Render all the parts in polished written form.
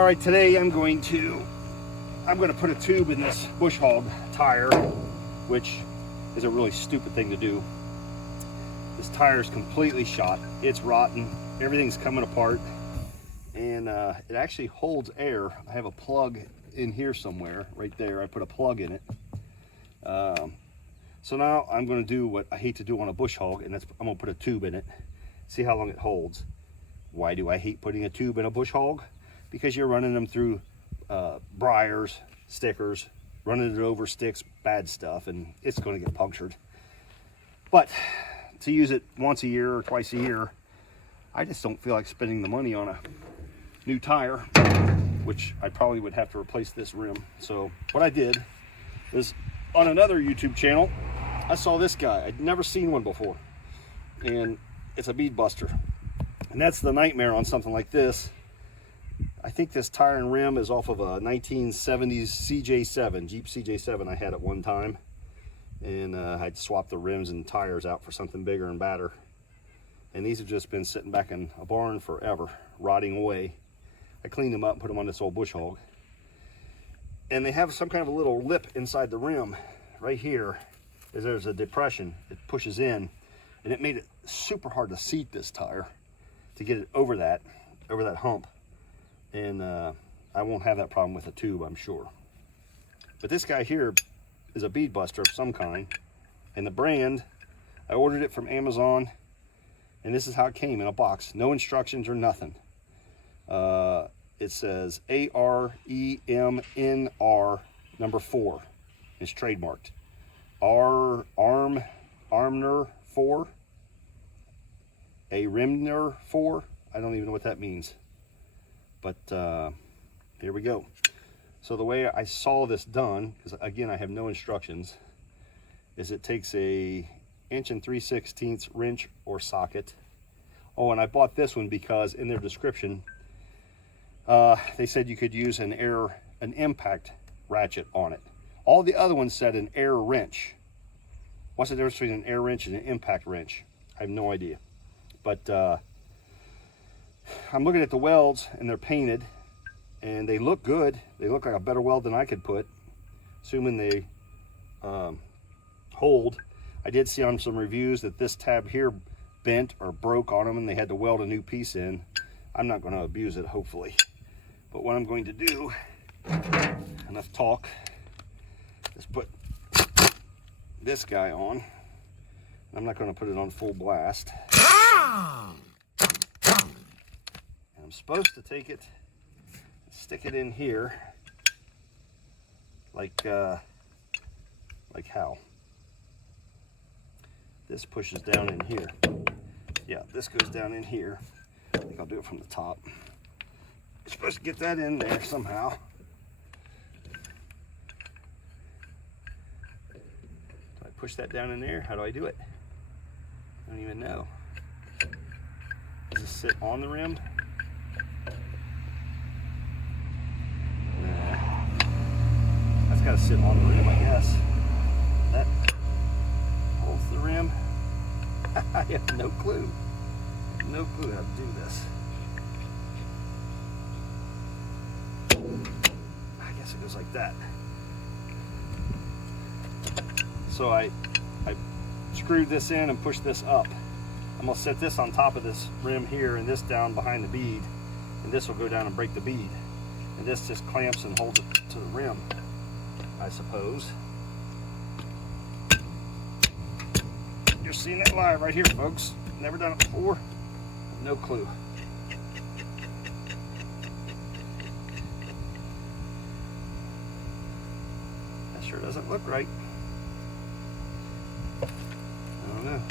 All right, today I'm going to put a tube in this bush hog tire, which is a really stupid thing to do. This tire is completely shot. It's rotten. Everything's coming apart, and it actually holds air. I have a plug in here somewhere, right there. I put a plug in it. So now I'm going to do what I hate to do on a bush hog, and that's I'm going to put a tube in it, see how long it holds. Why do I hate putting a tube in a bush hog? Because you're running them through briars, stickers, running it over sticks, bad stuff, and it's going to get punctured. But to use it once a year or twice a year, I just don't feel like spending the money on a new tire, which I probably would have to replace this rim. So what I did is, on another YouTube channel, I saw this guy. I'd never seen one before, and it's a bead buster. And that's the nightmare on something like this. I think this tire and rim is off of a 1970s CJ7, Jeep CJ7 I had at one time. And I'd swapped the rims and tires out for something bigger and badder. And these have just been sitting back in a barn forever, rotting away. I cleaned them up and put them on this old bush hog. And they have some kind of a little lip inside the rim. Right here, there's a depression. It pushes in, and it made it super hard to seat this tire to get it over that hump. And I won't have that problem with a tube, I'm sure. But this guy here is a bead buster of some kind, and the brand, I ordered it from Amazon, and this is how it came in a box. No instructions or nothing. It says AREMNR number 4. It's trademarked. Armner 4. A Rimner 4. I don't even know what that means. But here we go. So the way I saw this done, because again I have no instructions, is it takes a 1 3/16 wrench or socket. Oh, and I bought this one because in their description they said you could use an impact ratchet on it. All the other ones said an air wrench. What's the difference between an air wrench and an impact wrench? I have no idea. But I'm looking at the welds, and they're painted, and they look good. They look like a better weld than I could put, assuming they hold. I did see on some reviews that this tab here bent or broke on them, and they had to weld a new piece in. I'm not going to abuse it, hopefully. But what I'm going to do, enough talk, is put this guy on. I'm not going to put it on full blast. I'm supposed to take it, stick it in here, like how? This pushes down in here. Yeah, this goes down in here. I think I'll do it from the top. You're supposed to get that in there somehow. Do I push that down in there? How do I do it? I don't even know. Does it sit on the rim? That's got to sit on the rim, I guess. That holds the rim. I have no clue. No clue how to do this. I guess it goes like that. So I screwed this in and pushed this up. I'm going to set this on top of this rim here and this down behind the bead. And this will go down and break the bead. And this just clamps and holds it to the rim, I suppose. You're seeing that live right here, folks. Never done it before. No clue. That sure doesn't look right. I don't know.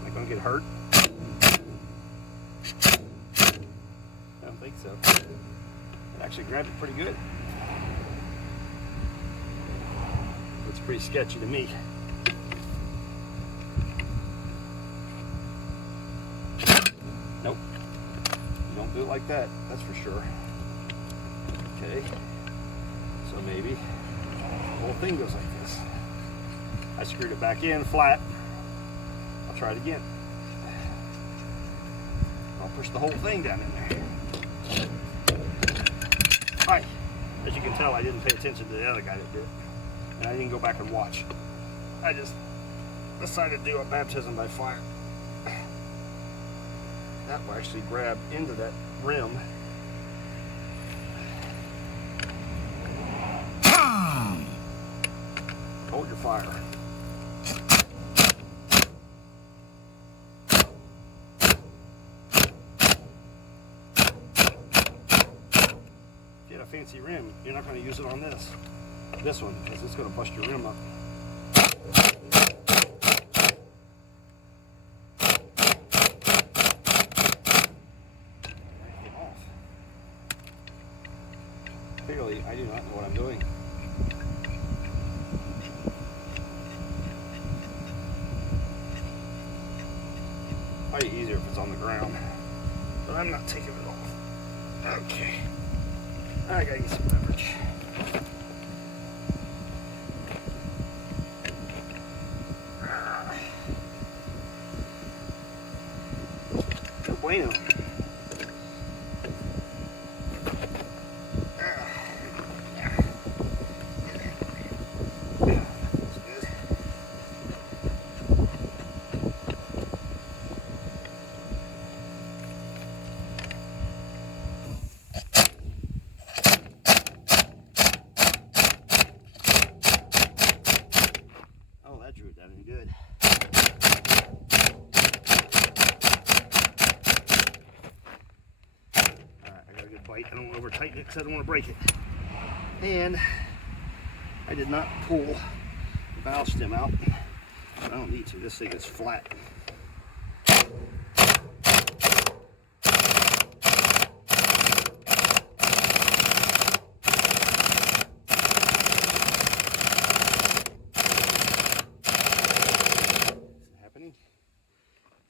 Am I going to get hurt? I don't think so. It actually grabbed it pretty good. Looks pretty sketchy to me. Nope. You don't do it like that, that's for sure. Okay. So maybe the whole thing goes like this. I screwed it back in flat. I'll try it again. I'll push the whole thing down in there. Hi. As you can tell, I didn't pay attention to the other guy that did it. And I didn't go back and watch. I just decided to do a baptism by fire. That will actually grab into that rim. Hold your fire. Get a fancy rim, you're not going to use it on this one, because it's going to bust your rim up. Clearly, I do not know what I'm doing. Probably easier if it's on the ground, but I'm not taking it off. Okay, I gotta get some leverage. No bueno. Good. Alright, I got a good bite. I don't want to over tighten it because I don't want to break it. And I did not pull the valve stem out. I don't need to. This thing is flat.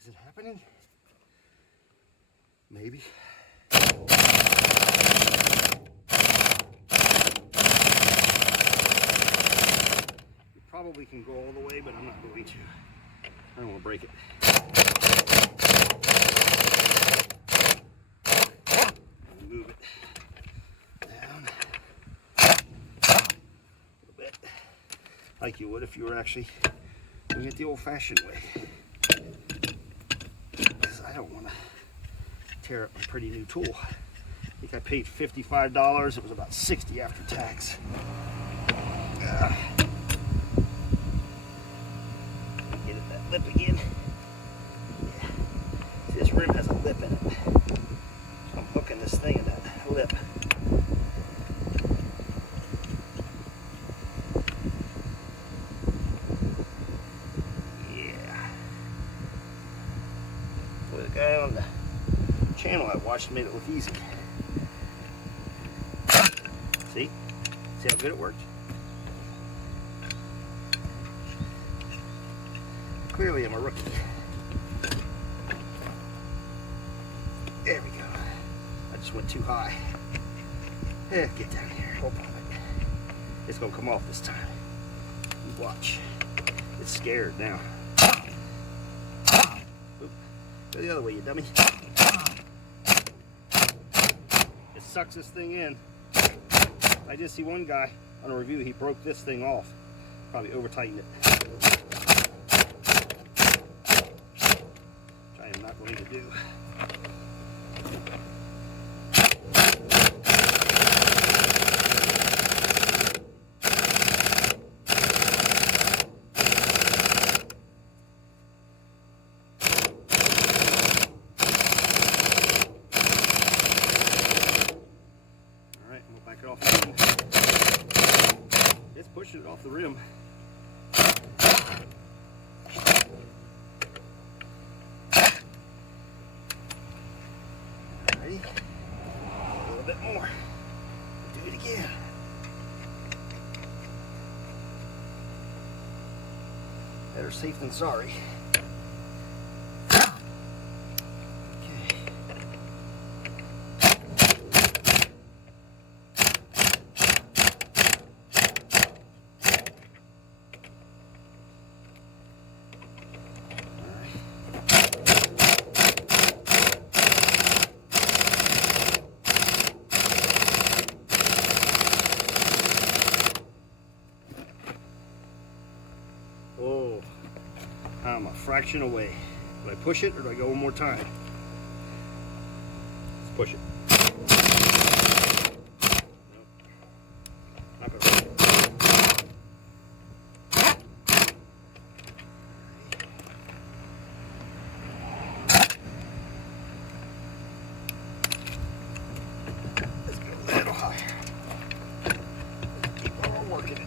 Is it happening? Maybe. You probably can go all the way, but I'm not going to. I don't want to break it. Move it down a little bit, like you would if you were actually doing it the old-fashioned way. I don't want to tear up my pretty new tool. I think I paid $55. It was about $60 after tax. Get at that lip again. Yeah. See, this rim has a lip in it. So I'm hooking this thing in that lip. The guy on the channel I watched made it look easy. See? See how good it worked? Clearly I'm a rookie. There we go. I just went too high. Get down here. Hold on. It's gonna come off this time. You watch. It's scared now. Go the other way, you dummy. It sucks this thing in. I did see one guy on a review, he broke this thing off. Probably over tightened it. Which I am not going to do. It's pushing it off the rim. Alrighty. A little bit more. Do it again. Better safe than sorry. fraction away. Do I push it or do I go one more time? Let's push it. Nope. Not gonna. Let's go a little higher. Keep on working it.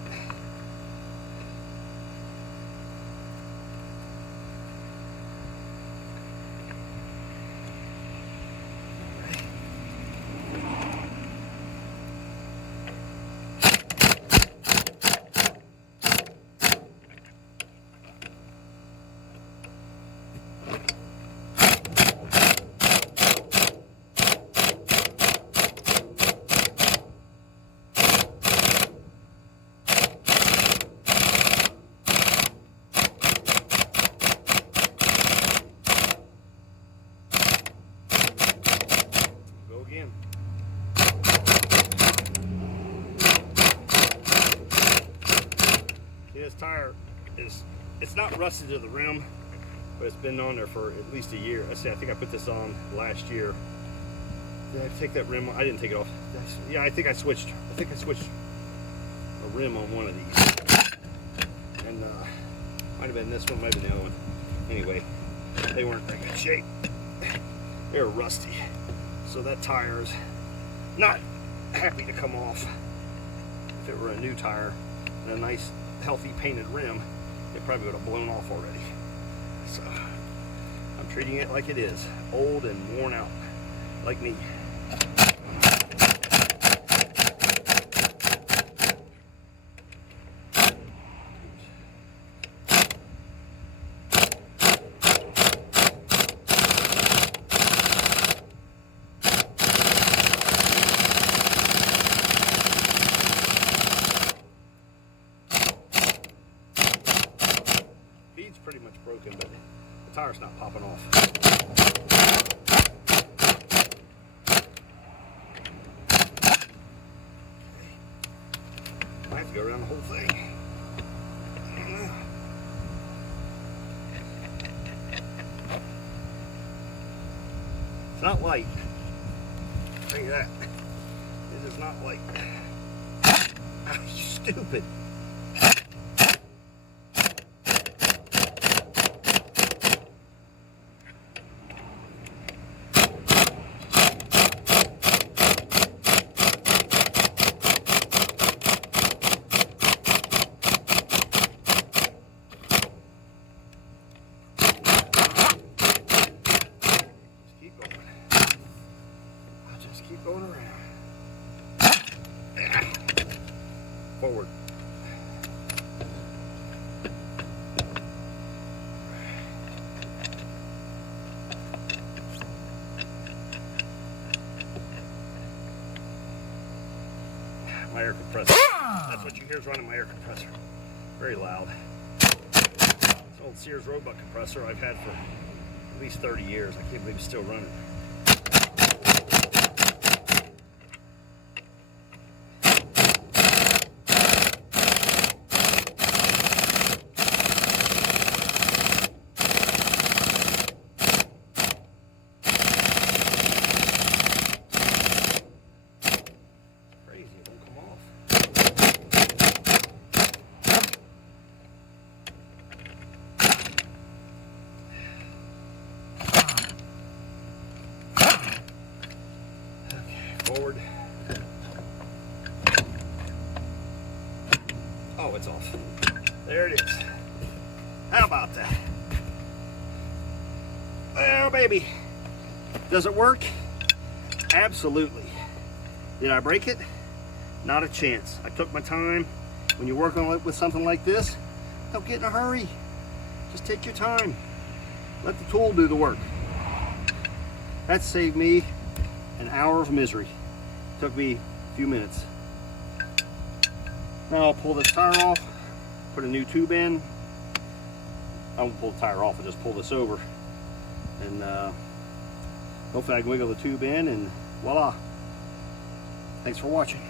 Again. See, this tire it's not rusted to the rim, but it's been on there for at least a year. I think I put this on last year. Did I take that rim? I didn't take it off. Yeah, I think I switched a rim on one of these, and might have been this one, might have been the other one. Anyway, they weren't in good shape. They were rusty. So that tire is not happy to come off. If it were a new tire and a nice healthy painted rim, it probably would have blown off already. So I'm treating it like it is, old and worn out, like me. Bead's pretty much broken, but the tire's not popping off. I have to go around the whole thing. It's not light. I'll tell you that. It is not light. Ah, you stupid. Keep going around. Forward. My air compressor. That's what you hear is running my air compressor. Very loud. It's an old Sears Roebuck compressor I've had for at least 30 years. I can't believe it's still running. Forward. Oh, it's off. There it is. How about that? Well, baby. Does it work? Absolutely. Did I break it? Not a chance. I took my time. When you're working with something like this, don't get in a hurry. Just take your time. Let the tool do the work. That saved me an hour of misery. Took me a few minutes. Now I'll pull this tire off, put a new tube in. I won't pull the tire off, I'll just pull this over. And hopefully I can wiggle the tube in and voila. Thanks for watching.